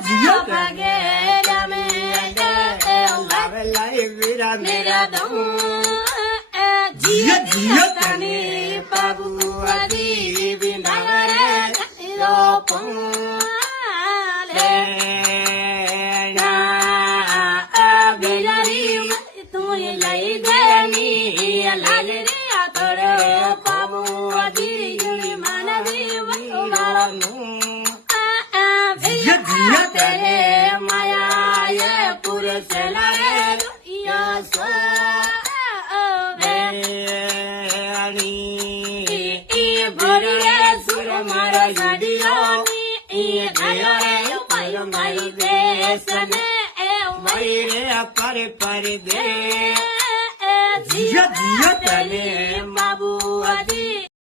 જીયો ભાગે રામે લાવે લાઈ વીરા મેરા દમ જીયો જીયો તની બાબુ આદી વિનારે લો પંલે ના બેરી તું લઈ દેની લાલ રે આતર બાબુ આદી માનવી વતુલાનું જીયો જીયો તેરે માયા એ પુરુષ લારે યસ ભરીએ સુર મારા ગાડીઓની એ ગયો પાયો મારી દેશને એ વૈરે પર દે જીયો જીયો તને બાબુ આદી